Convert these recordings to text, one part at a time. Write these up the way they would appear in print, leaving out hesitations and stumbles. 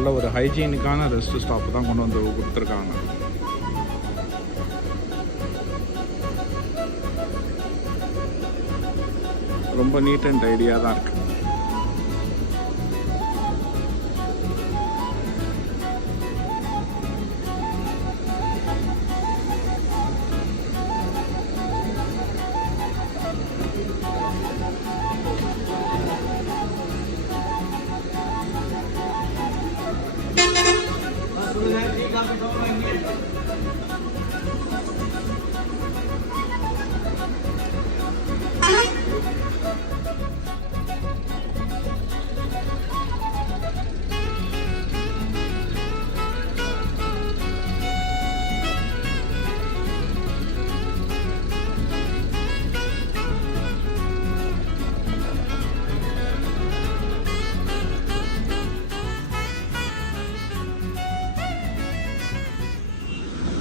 நல்ல ஒரு ஹைஜீனிக்கான rest stop தான் கொண்டு வந்து கொடுத்துருக்காங்க. ரொம்ப நீட் அண்ட் ஐடியாக தான் இருக்குது.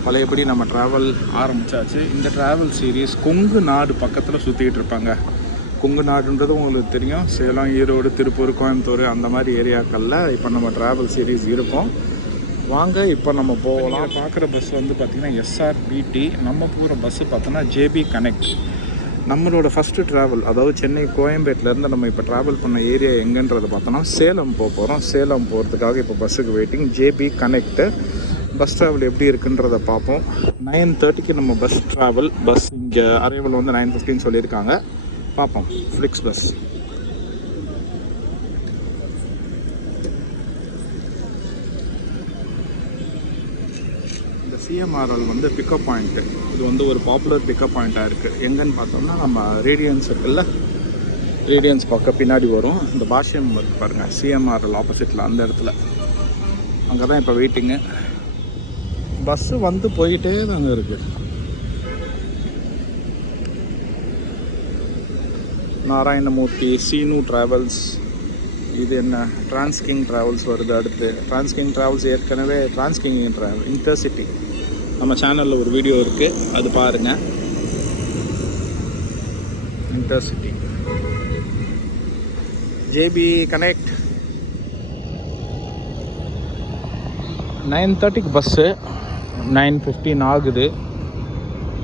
பழையபடி நம்ம ட்ராவல் ஆரம்பித்தாச்சு. இந்த ட்ராவல் சீரீஸ் கொங்கு நாடு பக்கத்தில் சுற்றிக்கிட்டு இருப்பாங்க. கொங்கு நாடுன்றது உங்களுக்கு தெரியும், சேலம், ஈரோடு, திருப்பூர், கோயம்புத்தூர் அந்த மாதிரி ஏரியாக்களில் இப்போ நம்ம ட்ராவல் சீரீஸ் இருக்கும். வாங்க இப்போ நம்ம போகலாம். பார்க்குற பஸ் வந்து பார்த்திங்கன்னா SRBT. நம்ம போகிற பஸ்ஸு பார்த்தோன்னா JB கனெக்ட். நம்மளோட ஃபஸ்ட்டு ட்ராவல், அதாவது சென்னை கோயம்பேட்டிலேருந்து நம்ம இப்போ ட்ராவல் பண்ண ஏரியா எங்கன்றதை பார்த்தோன்னா சேலம் போகிறோம். சேலம் போகிறதுக்காக இப்போ பஸ்ஸுக்கு waiting. JB connect. Bus travel எப்படி இருக்குன்றதை பார்ப்போம். 9:30க்கு நம்ம பஸ் ட்ராவல். பஸ் இங்கே அரைவல் வந்து 9:15 சொல்லியிருக்காங்க. பார்ப்போம். Flakes bus. இந்த CMRL வந்து பிக்கப் பாயிண்ட்டு. இது வந்து ஒரு பாப்புலர் பிக்கப் பாயிண்ட்டாக இருக்குது. எங்கன்னு பார்த்தோம்னா நம்ம ரேடியன்ஸ் இருக்குல்ல, ரேடியன்ஸ் பக்கம் பின்னாடி வரும். இந்த பாஷ்யம் இருக்குது பாருங்கள், CMRL ஆப்போசிட்டில் அந்த இடத்துல. அங்கே தான் இப்போ வெயிட்டிங்கு. பஸ்ஸு வந்து போயிட்டே தாங்க இருக்குது. நாராயணமூர்த்தி, சீனு ட்ராவல்ஸ். இது என்ன, டிரான்ஸ்கிங் ட்ராவல்ஸ் வருது அடுத்து. டிரான்ஸ்கிங் ட்ராவல்ஸ் ஏற்கனவே டிரான்ஸ்கிங் ட்ராவல் இன்டர்சிட்டி நம்ம சேனலில் ஒரு வீடியோ இருக்குது, அது பாருங்கள். இன்டர்சிட்டி. JB connect. 9:30க்கு பஸ்ஸு, 9:15 ஆகுது.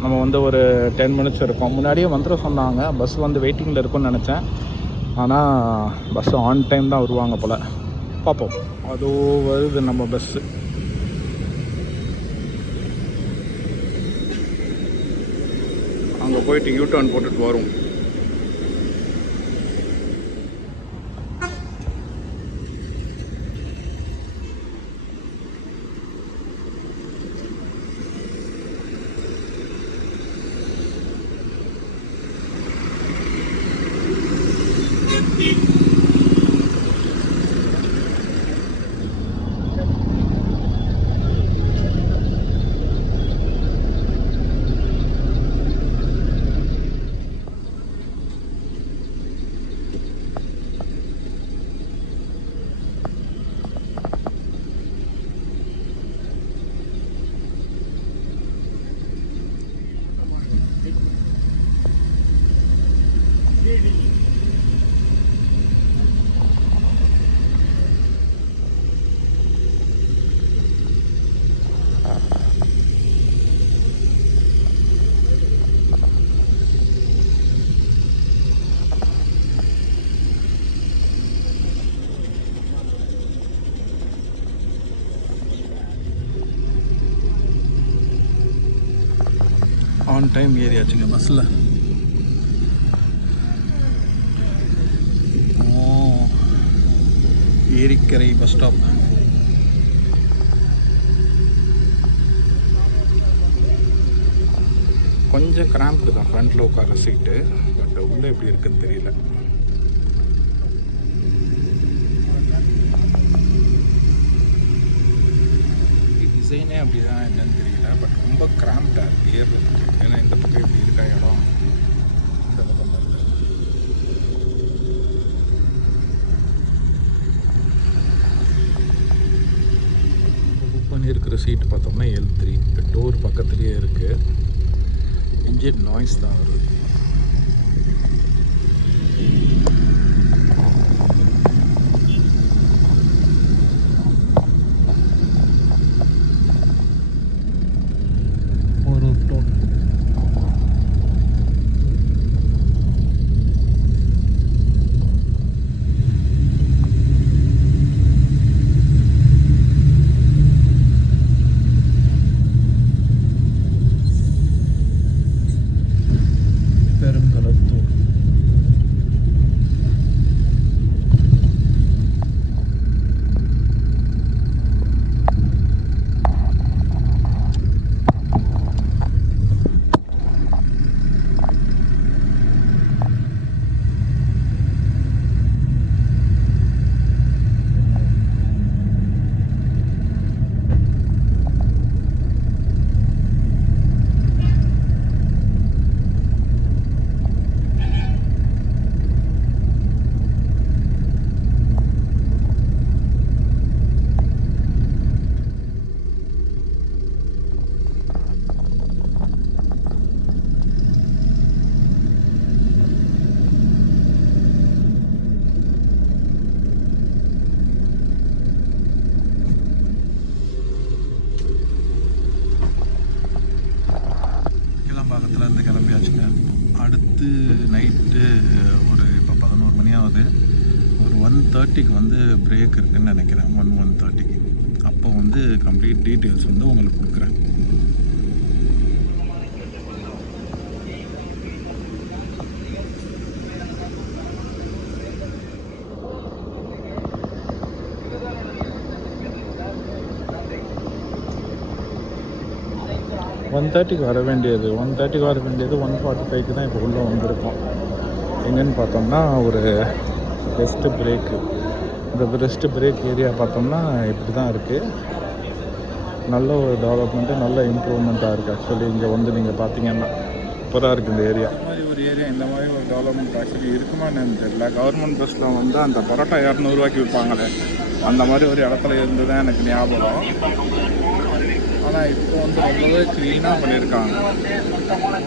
நம்ம வந்து ஒரு 10 மினிட்ஸ் இருக்கும். முன்னாடியே வந்துட சொன்னாங்க. பஸ் வந்து வெயிட்டிங்கில் இருக்கும்னு நினச்சேன். ஆனால் பஸ்ஸு ஆன் டைம் தான் வருவாங்க போல். பார்ப்போம். அதோ வருது நம்ம பஸ்ஸு. அங்கே போயிட்டு U-turn போட்டுட்டு வரும். ஆன் டைம் ஏறியாச்சுங்க பஸ்ஸில். ஏரிக்கரை பஸ் ஸ்டாப். கொஞ்சம் கிராம்ப்டு தான் ஃப்ரண்ட்டில் உட்கார சீட்டு. பட் உள்ளே எப்படி இருக்குன்னு தெரியல. டிசைனே அப்படி தான் என்னன்னு தெரியல. பட் ரொம்ப கிராம்ப்டாக இருக்குது ஏறுறதுக்கு. ஏன்னா இந்த பக்கம் இப்படி இருக்கா இடம், இந்த பக்கம் வருது. புக் பண்ணியிருக்கிற சீட்டு பார்த்தோம்னா L3. டோர் பக்கத்துலேயே இருக்குது. இன்ஜின் நாய்ஸ் தான் வருது. 1:30க்கு வந்து பிரேக் இருக்குதுன்னு நினைக்கிறேன். 1:30க்கு. அப்போ வந்து கம்ப்ளீட் டீட்டெயில்ஸ் வந்து உங்களுக்கு கொடுக்குறேன். ஒன் தேர்ட்டிக்கு வர வேண்டியது 1:45க்கு தான் இப்போ உள்ளே வந்திருக்கோம். எங்கன்னு பார்த்தோம்னா ஒரு ரெஸ்ட்டு பிரேக்கு. இந்த ரெஸ்ட்டு பிரேக் ஏரியா பார்த்தோம்னா இப்படி தான் இருக்குது. நல்ல ஒரு டெவலப்மெண்ட்டு, நல்ல இம்ப்ரூவ்மெண்ட்டாக இருக்குது. ஆக்சுவலி இங்கே வந்து நீங்கள் பார்த்தீங்கன்னா சூப்பராக இருக்குது இந்த ஏரியா. இந்த மாதிரி ஒரு ஏரியா, இந்த மாதிரி ஒரு டெவலப்மெண்ட் ஆக்சுவலி இருக்குமா என்னன்னு தெரியல. கவர்மெண்ட் பஸ்ஸில் வந்து அந்த பரோட்டா 200 விற்பாங்களே, அந்த மாதிரி ஒரு இடத்துல இருந்து தான் எனக்கு ஞாபகம். ஆனால் இப்போ வந்து ரொம்பவே க்ளீனாக பண்ணியிருக்காங்க.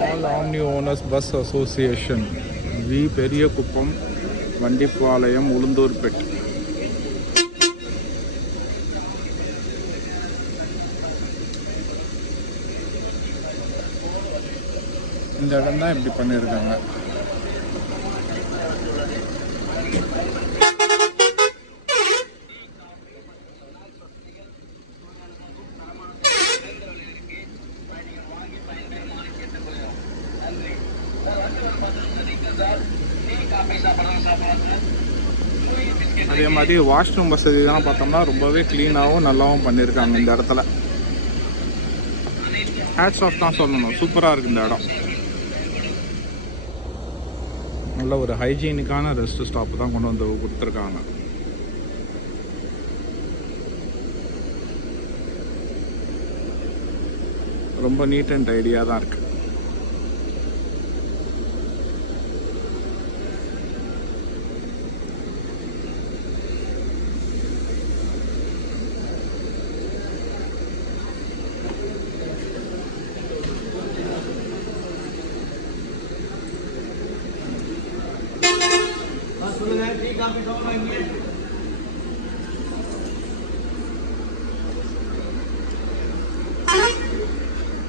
All omni owners bus association, V Periya Kuppam, Vandipalayam, Ulundurpet. இந்த இடம் தான் இப்படி பண்ணியிருக்காங்க. அதே மாதிரி வாஷ்ரூம் வசதி தான் பார்த்தோம்னா ரொம்பவே க்ளீனாகவும் நல்லாவும் பண்ணியிருக்காங்க இந்த இடத்துல. ஹேட்ஸ் ஆஃப் தான் சொல்லணும், சூப்பராக இருக்குது இந்த இடம். நல்ல ஒரு ஹைஜீனிக்கான ரெஸ்ட் ஸ்டாப் தான் கொண்டு வந்து கொடுத்துருக்காங்க. ரொம்ப நீட் அண்ட் டைடியாக தான் இருக்குது.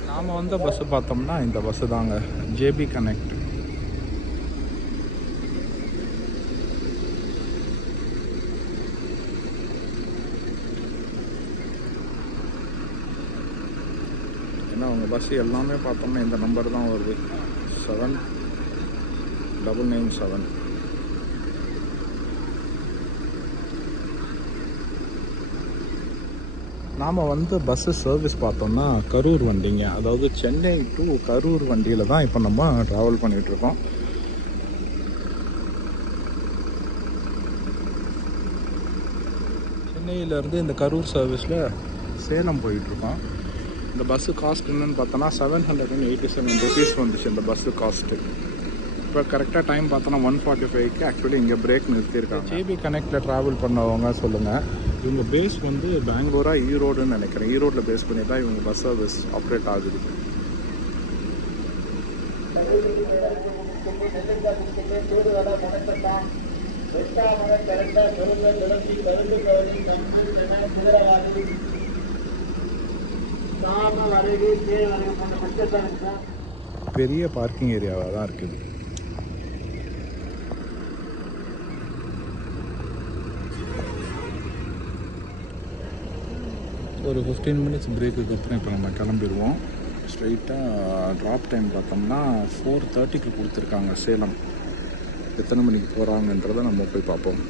நாம் வந்த பஸ்ஸு பார்த்தோம்னா இந்த பஸ்ஸு தாங்க, ஜேபி கனெக்ட். ஏன்னா அவங்க பஸ்ஸு எல்லாமே பார்த்தோம்னா இந்த நம்பர் தான் வருது, 7997. நாம் வந்து பஸ்ஸு சர்வீஸ் பார்த்தோம்னா கரூர் வண்டிங்க, அதாவது சென்னை டு கரூர் வண்டியில் தான் இப்போ நம்ம ட்ராவல் பண்ணிகிட்ருக்கோம். சென்னையிலேருந்து இந்த கரூர் சர்வீஸில் சேலம் போயிட்டுருக்கோம். இந்த பஸ்ஸு காஸ்ட் என்னென்னு பார்த்தோன்னா 787 rupees வந்துச்சு இந்த பஸ்ஸு காஸ்ட்டு. இப்போ கரெக்டாக டைம் பார்த்தோன்னா 1:45க்கு ஆக்சுவலி இங்கே பிரேக் நிறுத்தியிருக்காங்க. ஜேபி கனெக்டில் ட்ராவல் பண்ணவங்க சொல்லுங்கள், இவங்க பேஸ் வந்து பெங்களூரா ஈரோடுன்னு நினைக்கிறேன். ஈரோட்டில் பேஸ் பண்ணி தான் இவங்க பஸ் சர்வீஸ் ஆப்ரேட் ஆகுது. பெரிய பார்க்கிங் ஏரியாவாக தான் இருக்குது. ஒரு 15 minutes பிரேக்குக்கு அப்புறம் இப்போ நம்ம கிளம்பிடுவோம். ஸ்ட்ரைட்டாக ட்ராப் டைம் பார்த்தோம்னா 4:30க்கு கொடுத்துருக்காங்க சேலம். எத்தனை மணிக்கு போகிறாங்கன்றதை நம்ம போய் பார்ப்போம்.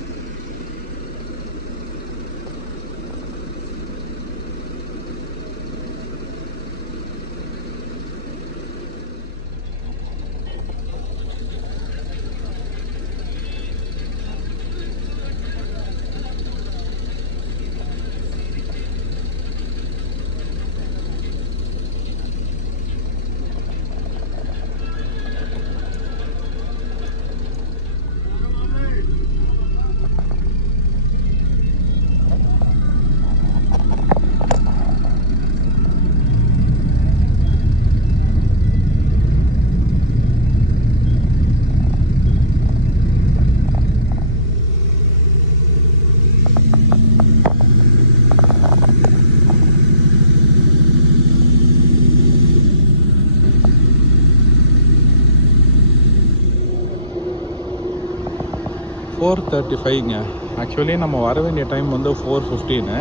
$435ங்க. ஆக்சுவலி நம்ம வர வேண்டிய டைம் வந்து 4:15.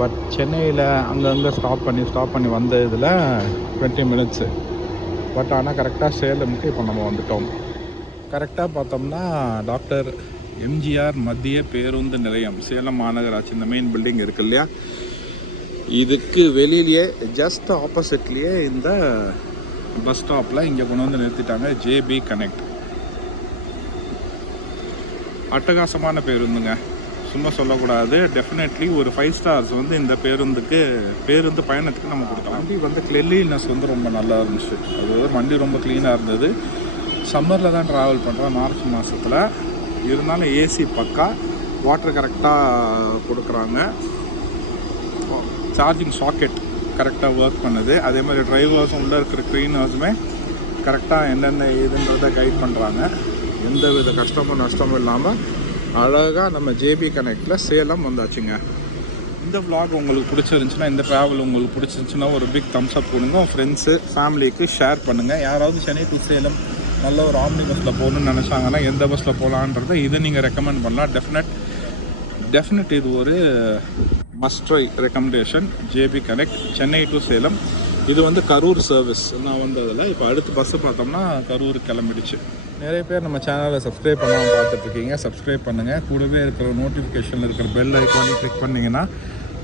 பட் சென்னையில் அங்கங்கே ஸ்டாப் பண்ணி வந்த இதில் 20 மினிட்ஸு. பட் ஆனால் கரெக்டாக சேலமுக்கு இப்போ நம்ம வந்துட்டோம். கரெக்டாக பார்த்தோம்னா டாக்டர் எம்ஜிஆர் மத்திய பேருந்து நிலையம், சேலம் மாநகராட்சி, இந்த மெயின் பில்டிங் இருக்கு இல்லையா, இதுக்கு வெளியிலேயே ஜஸ்ட் ஆப்போசிட்லேயே இந்த பஸ் ஸ்டாப்பில் இங்கே கொண்டு வந்து நிறுத்திட்டாங்க ஜேபி கனெக்ட். அட்டகாசமான பேருந்துங்க, சும்மா சொல்லக்கூடாது. டெஃபினெட்லி ஒரு 5 ஸ்டார்ஸ் வந்து இந்த பேருந்து பயணத்துக்கு நம்ம கொடுக்கலாம். வண்டி வந்து கிளென்லினஸ் வந்து ரொம்ப நல்லா இருந்துச்சு. அதாவது வண்டி ரொம்ப க்ளீனாக இருந்தது. சம்மரில் தான் ட்ராவல் பண்ணுறோம், மார்ச் மாதத்தில். இருந்தாலும் ஏசி பக்கா, வாட்டர் கரெக்டாக கொடுக்குறாங்க, சார்ஜிங் சாக்கெட் கரெக்டாக ஒர்க் பண்ணுது. அதே மாதிரி டிரைவர்ஸும் உள்ளே இருக்கிற க்ளீனர்ஸுமே கரெக்டாக என்னென்ன ஏதுன்றதை கைட் பண்ணுறாங்க. எந்த வித கஷ்டமும் நஷ்டமும் இல்லாமல் அழகாக நம்ம ஜேபி கனெக்டில் சேலம் வந்தாச்சுங்க. இந்த vlog உங்களுக்கு பிடிச்சிருந்துச்சுன்னா, இந்த ட்ராவல் உங்களுக்கு பிடிச்சிருந்துச்சுன்னா ஒரு பிக் தம்ஸ் அப் கொடுங்க. உங்கள் ஃப்ரெண்ட்ஸு ஃபேமிலிக்கு ஷேர் பண்ணுங்கள். யாராவது சென்னை டு சேலம் நல்ல ஒரு ஆம்னி பஸ்ஸில் போகணுன்னு நினச்சாங்கன்னா எந்த பஸ்ஸில் போகலான்றதை இதை நீங்கள் ரெக்கமெண்ட் பண்ணலாம். டெஃபினட் இது ஒரு must try recommendation. JP connect Chennai to Salem. இது வந்து கரூர் சர்வீஸ். நான் வந்ததில் இப்போ அடுத்த பஸ்ஸு பார்த்தோம்னா கரூர் கிளம்பிடுச்சு. நிறைய பேர் நம்ம சேனலை சப்ஸ்கிரைப் பண்ணாமல் பார்த்துட்ருக்கீங்க. சப்ஸ்கிரைப் பண்ணுங்கள். கூடவே இருக்கிற நோட்டிஃபிகேஷனில் இருக்கிற பெல் ஐக்கானை கிளிக் பண்ணிங்கன்னா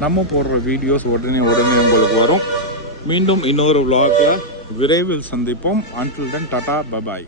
நம்ம போடுற வீடியோஸ் உடனே உங்களுக்கு வரும். மீண்டும் இன்னொரு vlogல விரைவில் சந்திப்போம். until then Tata bye bye.